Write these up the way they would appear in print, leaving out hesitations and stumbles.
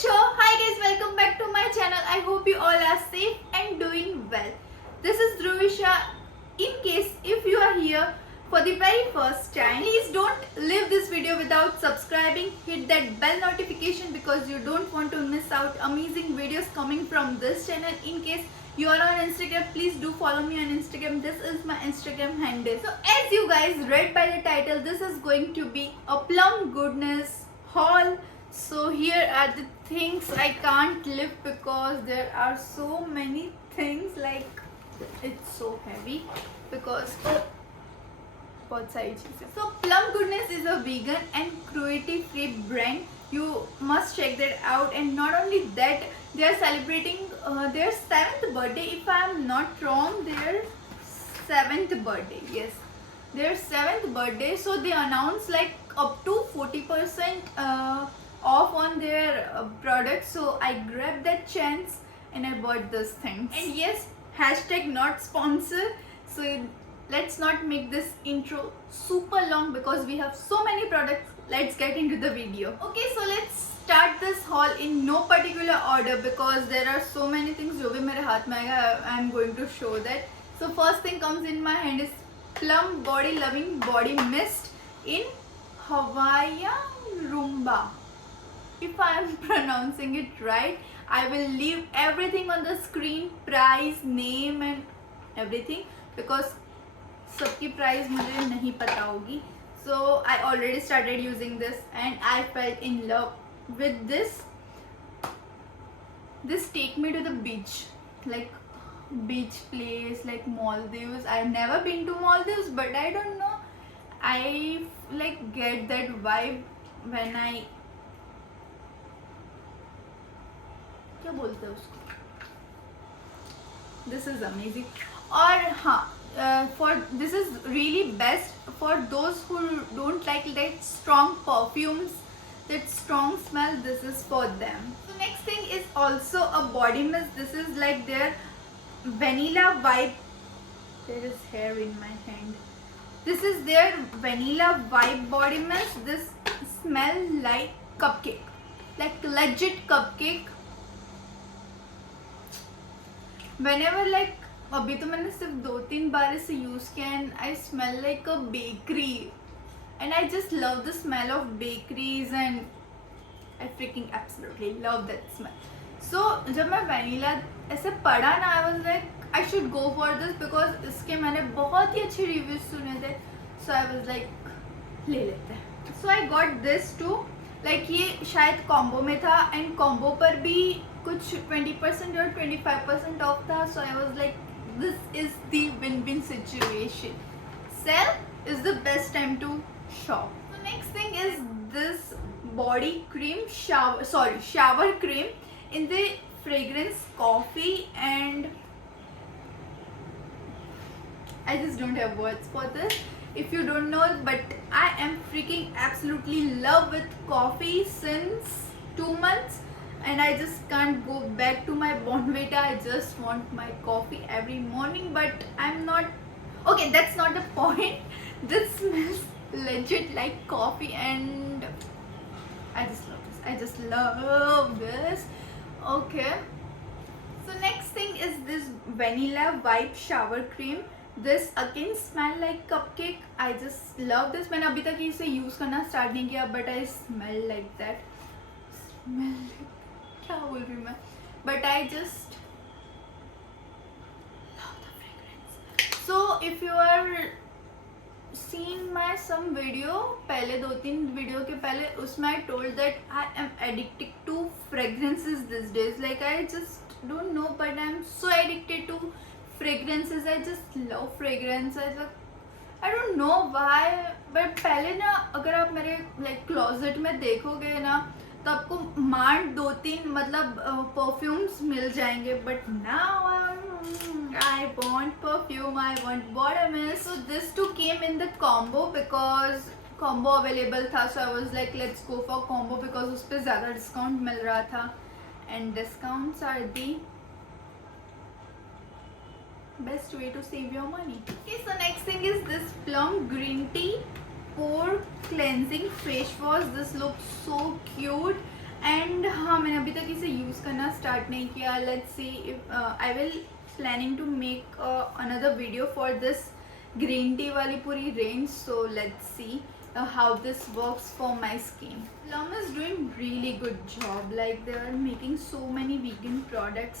Cho, hi guys, welcome back to my channel. I hope you all are safe and doing well. This is Dhruvisha. In case if you are here for the very first time, please don't leave this video without subscribing. Hit that bell notification because you don't want to miss out amazing videos coming from this channel. In case you are on Instagram, please do follow me on Instagram. This is my Instagram handle. So as you guys read by the title, this is going to be a Plum Goodness haul. So here are the things I can't lift because there are so many things, like it's so heavy because बहुत सारी चीजें. So Plum Goodness is a vegan and cruelty free brand. You must check that out. And not only that, they are celebrating their 7th birthday. If I am not wrong, their 7th birthday. Yes, their 7th birthday. So they announced like up to 40% off on their products. So I grabbed that chance and I bought this thing. And yes, hashtag not sponsor. So let's not make this intro super long because we have so many products. Let's get into the video. Okay, so let's start this haul in no particular order because there are so many things जो भी मेरे हाथ में आएगा, I am going to show that. So first thing comes in my hand is Plum Body Loving Body Mist in Hawaiian Rumba. If I am pronouncing it right, I will leave everything on the screen, price, name and everything because सबकी price मुझे नहीं पता होगी. So I already started using this and I felt in love with this. This take me to the beach, like beach place like Maldives. I've never been to Maldives, but I don't know, I like get that vibe when I क्या बोलते हैं उसको. This is amazing. और हाँ, for this is really best for those who don't like that strong perfumes, that strong smell. This is for them. So next thing is also a body mist. This is like their vanilla vibe. There is hair in my hand. This is their vanilla vibe body mist. This smell like cupcake, like legit cupcake. Whenever like अभी तो मैंने सिर्फ 2-3 बार इसे use किया and I smell like a bakery and I just love the smell of bakeries and I freaking absolutely love that smell. So जब मैं vanilla ऐसे पढ़ा ना, I was like I should go for this because इसके मैंने बहुत ही अच्छे reviews सुने थे. So I was like ले लेते हैं. So I got this too. Like ये शायद combo में था and combo पर भी कुछ 20% or 25% off था. So I was like, this is the win-win situation. Sell is the best time to shop. So next thing is this body cream, shower cream in the fragrance coffee, and I just don't have words for this. If you don't know, but I am freaking absolutely in love with coffee since 2 months. And I just can't go back to my Bonvita. I just want my coffee every morning, but I'm not. Okay, that's not the point. This smells legit like coffee and I just love this. I just love this. Okay. So next thing is this vanilla vibe shower cream. This again smell like cupcake. I just love this. मैंने अभी तक इसे use करना start नहीं किया, but I smell like that. Smell like क्या बोल रही हूँ मैं, but I just love the fragrance. So if you are seeing my some video पहले 2-3 वीडियो के पहले, उसमें I told that I am addicted to fragrances these days. Like I just don't know, but I am so addicted to fragrances. I just love fragrance. I don't know why, but पहले ना अगर आप मेरे like closet में देखोगे ना तो आपको मान 2-3 मतलब परफ्यूम्स मिल जाएंगे. But now I want perfume, I want body mist. So this too came in the combo because combo available था. So I was like let's go for combo because उस पर ज़्यादा डिस्काउंट मिल रहा था and discounts are the best way to save your money. Okay, so next thing is this Plum Green Tea pore cleansing face wash. This looks so cute and हाँ, मैंने अभी तक इसे यूज़ करना स्टार्ट नहीं किया. Let's see if I will planning to make another video for this green tea वाली पूरी range. So let's see how this works for my skin. Plum is doing really good job, like they are making so many vegan products.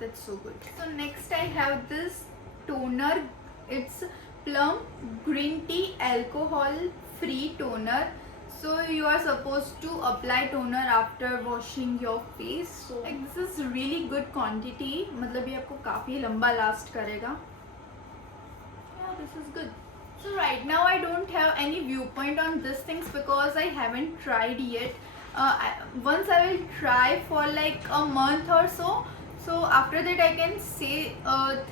That's so good. So next I have this toner. It's Plum green tea alcohol free toner. So you are supposed to apply toner after washing your face. So like this is really good quantity. मतलब ये आपको काफ़ी लंबा last करेगा. Yeah, this is good. So right now I don't have any viewpoint on these things because I haven't tried yet. Once I will try for like a month or so. So after that I can say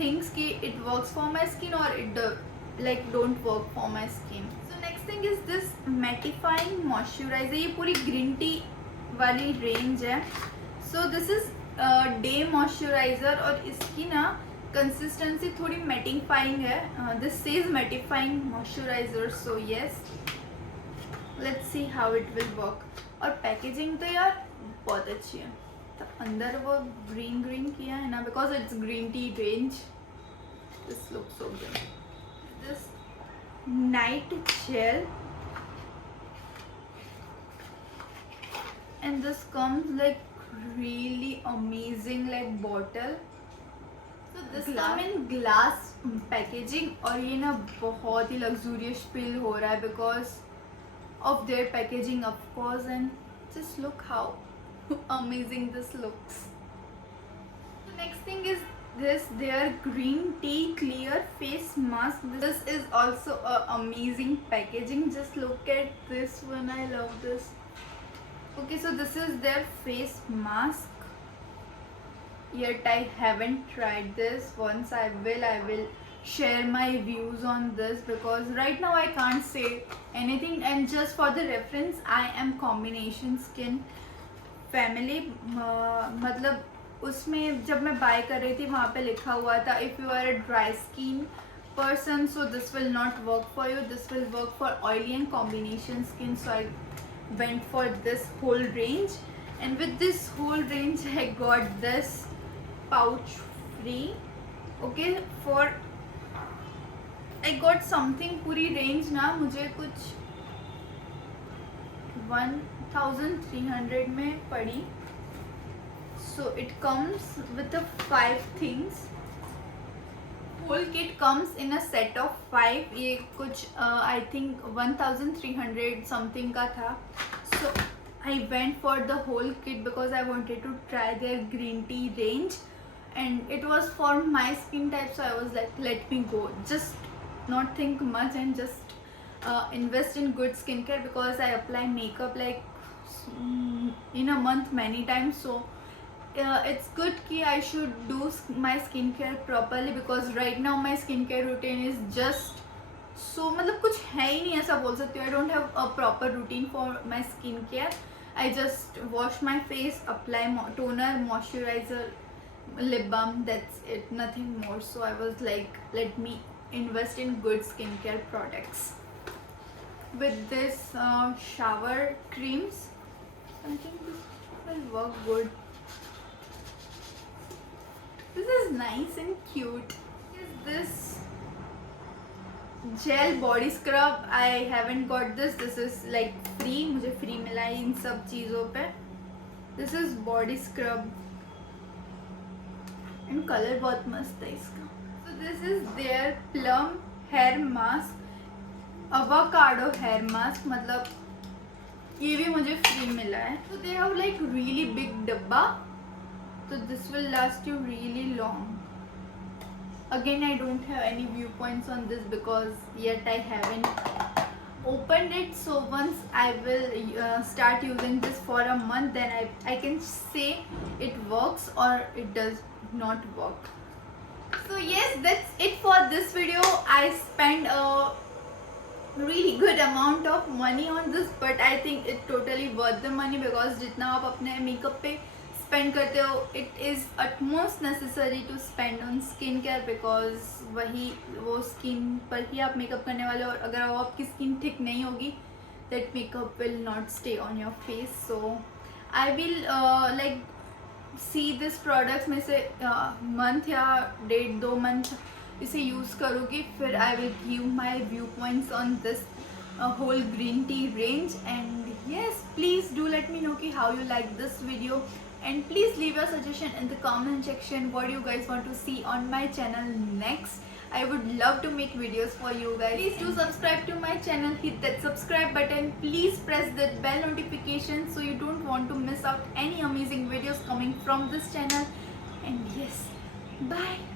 things कि it works for my skin or it like don't work for my skin. So next thing is this mattifying moisturizer. ये पूरी green tea वाली range है. So this is day moisturizer और इसकी ना consistency थोड़ी mattifying है. This says mattifying moisturiser. So yes, let's see how it will work. और पैकेजिंग तो यार बहुत अच्छी है. तो अंदर वो ग्रीन ग्रीन किया है ना, because it's green tea range. This look so good. This night gel and this comes like really amazing like bottle. तो this come in glass packaging और ये ना बहुत ही लग्जूरियस फील हो रहा है because of their packaging of course. And just look how amazing this looks. Next thing is this their green tea clear face mask. This is also a amazing packaging. Just look at this one. I love this. Okay, so this is their face mask. Yet I haven't tried this. Once I will share my views on this because right now I can't say anything. And just for the reference, I am combination skin family. मतलब उसमें जब मैं bye कर रही थी वहाँ पे लिखा हुआ था if you are a dry skin person, so this will not work for you. This will work for oily and combination skin. So I went for this whole range, and with this whole range I got this pouch free. Okay, for I got something पूरी range ना मुझे कुछ 1300 में पड़ी. So it comes with the 5 things. Whole kit comes in a set of 5. ये कुछ I think 1300 something का था. So I went for the whole kit because I wanted to try their green tea range. And it was for my skin type, so I was like, let me go, just not think much and just invest in good skincare because I apply makeup like in a month many times. So it's good कि I should do my skincare properly because right now my skincare routine is just so मतलब कुछ है ही नहीं ऐसा बोल सकती हूँ. I don't have a proper routine for my skincare. I just wash my face, apply toner, moisturizer, lip balm, that's it, nothing more. So I was like, let me invest in good skincare products. With this shower creams, I think this will work good. This is nice and cute. Is this gel body scrub? I haven't got this. This is like free. मुझे free मिला है इन सब चीज़ों पे. This is body scrub. And colour बहुत मस्त है इसका. So this is there plum hair mask, avocado hair mask. मतलब ये भी मुझे फ्री मिला है. तो they have like really big डब्बा. तो this will last you really long. Again, I don't have any viewpoints on this because yet I haven't opened it. So once I will start using this for a month, then I can say it works or it does not work. So yes, that's it for this video. I spent a really good amount of money on this, but I think it totally worth the money because जितना आप अपने makeup पे spend करते हो, it is utmost necessary to spend on skin care because वही वो skin पर ही आप मेकअप करने वाले हो. और अगर वो आपकी स्किन ठीक नहीं होगी that makeup will not stay on your face. So I will like see this products में से month या 1.5-2 month इसे use करूँगी, फिर I will give my viewpoints on this whole green tea range. And yes, please do let me know कि how you like this video, and please leave your suggestion in the comment section what you guys want to see on my channel next. I would love to make videos for you guys. Please do subscribe to my channel, hit that subscribe button, please press that bell notification so you don't want to miss out any amazing videos coming from this channel. And yes, bye.